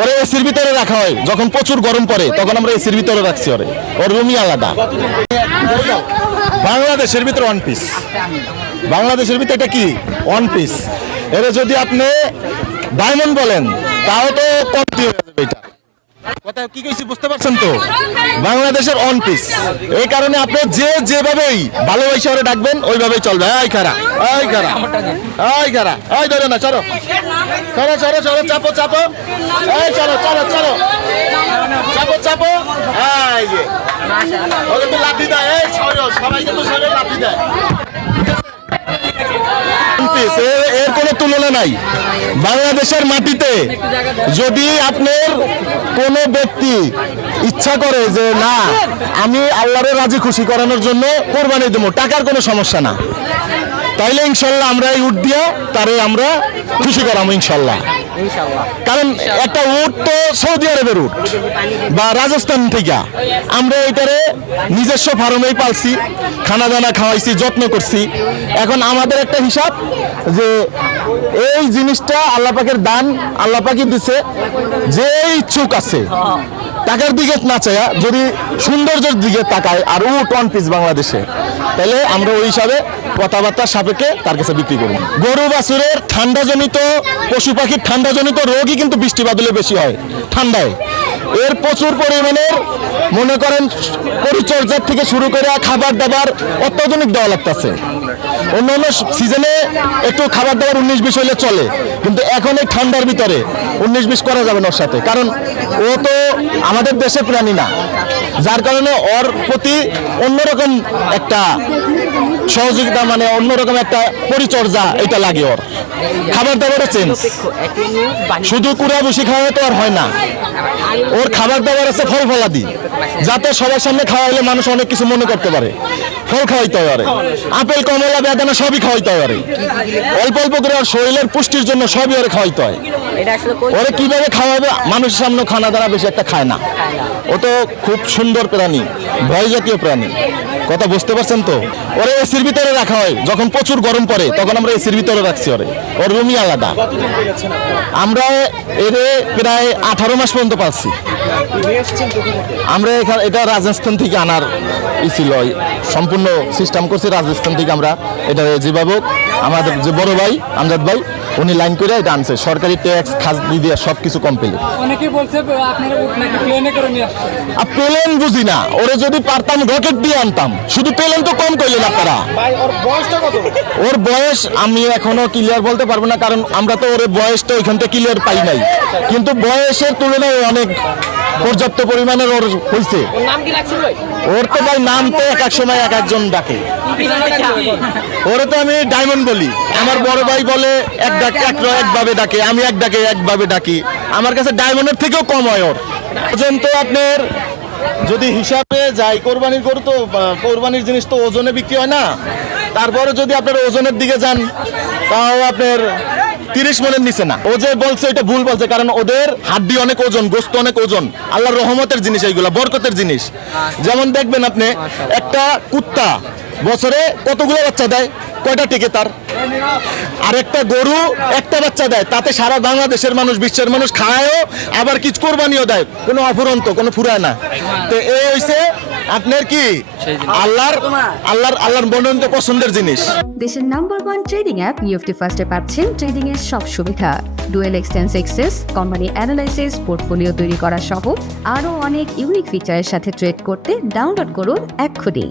ওরে এসির ভিতরে রাখা হয়, যখন প্রচুর গরম পড়ে তখন আমরা এসির ভিতরে রাখছি ওর রুমই আলাদা। বাংলাদেশের ভিতরে ওয়ান পিস, বাংলাদেশের ভিতরে এটা কি ওয়ান পিস। এর যদি আপনি ডায়মন্ড বলেন তাও তো কমতি হয়ে যাবে। এটা কথা কি কইছি বুঝতে পারছেন তো? বাংলাদেশের অন পিস, এই কারণে আপনি যেভাবেই ভালোবাসা করে ডাকবেন ওইভাবেই চলবে। এই খারা, এই খারা, এই খারা, এই ধরে না, চলো চলো চলো চলো, চাপো চাপো, এই চলো চলো চলো, চাপো চাপো, এই যে ওকে তো লাঠি দেয়, এই ছড়ো, সবাইকে তো ছড়ো লাঠি দেয়। এর কোনো তুলনা নাই। বাংলাদেশের মাটিতে যদি আপনার কোনো ব্যক্তি ইচ্ছা করে যে না আমি আল্লাহরে রাজি খুশি করানোর জন্য কোরবানি দেবো, টাকার কোনো সমস্যা না, তাইলে ইনশাল্লাহ আমরা এই উট দিয়ে তারে আমরা খুশি করাবো ইনশাল্লাহ। কারণ একটা উট তো সৌদি আরবের উট বা রাজস্থান থেকে, আমরা এটারে নিজস্ব ফার্মেই পালছি, খানা দানা খাওয়াইছি, যত্ন করছি। এখন আমাদের একটা হিসাব যে এই জিনিসটা আল্লাহ পাকের দান, আল্লাহ পাকই দিচ্ছে। যে ইচ্ছুক আছে টাকার দিকে না চায়া যদি সৌন্দর্যের দিকে তাকায় আর উট ওয়ান পিস বাংলাদেশে, তাহলে আমরা ওই হিসাবে কথাবার্তার সাপেক্ষে তার কাছে বিক্রি করব। গরু বাছুরের ঠান্ডাজনিত, পশু পাখির ঠান্ডাজনিত রোগই কিন্তু বৃষ্টি বাদলে বেশি হয় ঠান্ডায়। এর প্রচুর পরিমাণের মনে করেন পরিচর্যার থেকে শুরু করে খাবার দাবার অত্যাধুনিক দেওয়া লাগতেছে। অন্যান্য সিজনে একটু খাবার দাবার 19-20 হইলে চলে, কিন্তু এখন এই ঠান্ডার ভিতরে 19-20 করা যাবে না ওর সাথে, কারণ ও তো আমাদের দেশের প্রাণী না, যার কারণে ওর প্রতি অন্যরকম একটা সহযোগিতা, মানে অন্যরকম একটা পরিচর্যা এটা লাগে। ওর খাবার দাবারও চেঞ্জ, শুধু কুড়া বসি খাওয়া তো আর হয় না। ওর খাবার দাবার আছে ফল ফলাদি, যাতে সবার সামনে খাওয়াইলে মানুষ অনেক কিছু মনে করতে পারে। ফল খাওয়াইতে পারে, আপেল কমলা বেদানা সবই খাওয়াইতে পারে, অল্প অল্প করে ওর শরীরের পুষ্টির জন্য সবই ওরে খাওয়াইতে হয়। ওরে কিভাবে খাওয়াবে, মানুষের সামনে খানা দানা বেশি একটা খায় না। ও তো খুব সুন্দর প্রাণী, ভয় জাতীয় প্রাণী, কথা বুঝতে পারছেন তো? ওরে এসির ভিতরে রাখা হয়, যখন প্রচুর গরম পড়ে তখন আমরা এসির ভিতরে রাখছি ওর রুমই আলাদা। আমরা এর প্রায় 18 মাস পর্যন্ত পাচ্ছি। আমরা এটা রাজস্থান থেকে আনার ছিল, সম্পূর্ণ সিস্টেম করছি রাজস্থান থেকে। আমরা এটা যেভাবে আমাদের যে বড় ভাই আমজাদ ভাই উনি লাইন করে এটা আনছে, সরকারি ট্যাক্স খাজনা দিয়ে সব কিছু কমপ্লিট। অনেকেই বলছে আপনারা উট নাকি প্লেনে করে নিয়ে আসছেন। প্লেন বুঝি না, ওরে যদি পারতাম রকেট দিয়ে আনতাম, শুধু প্লেন তো কম কইলেন আপনারা। ওর বয়স আমি এখনো ক্লিয়ার বলতে পারবো না, কারণ আমরা তো ওর বয়সটা ওইখান থেকে ক্লিয়ার পাই নাই, কিন্তু বয়সের তুলনায় অনেক পর্যাপ্ত পরিমাণের ওর হয়েছে। ওর তো ভাই নাম তো এক এক সময় এক একজন ডাকে। ওরে তো আমি ডায়মন্ড বলি, আমার বড় ভাই বলে একভাবে ডাকে, আমি এক ডাকে একভাবে ডাকি। আমার কাছে ডায়মন্ডের থেকেও কম হয় ওর ওজন। তো আপনার যদি হিসাবে যাই, কোরবানির গরু তো কোরবানির জিনিস তো ওজনে বিক্রি হয় না। তারপরে যদি আপনার ওজনের দিকে যান তাও আপনার 30 মনের নিচে না। ও যে বলছে এটা ভুল বলছে, কারণ ওদের হাড্ডি অনেক ওজন, গোস্ত অনেক ওজন, আল্লাহর রহমতের জিনিস, এইগুলা বরকতের জিনিস। যেমন দেখবেন আপনি একটা কুত্তা বছরে কতগুলো বাচ্চা দেয়, কয়টা টিকে তার? আর একটা গরু একটা বাচ্চা দেয়, তাতে সারা বাংলাদেশের মানুষ, বিশ্বের মানুষ খায়ও, আবার কিছু কোরবানিও দেয়, কোনো অফুরন্ত, কোনো ফুরায় না। তো এই হইছে আপনার কি আল্লাহর মনোনীত পছন্দের জিনিস। দেশের নাম্বার 1 ট্রেডিং অ্যাপ নিফটি ফার্স্টে পাচ্ছেন ট্রেডিং এর সব সুবিধা, dual exchange access, company analysis, portfolio তৈরি করা সহ আরও অনেক ইউনিক ফিচারের সাথে ট্রেড করতে ডাউনলোড করুন এক্ষুনি।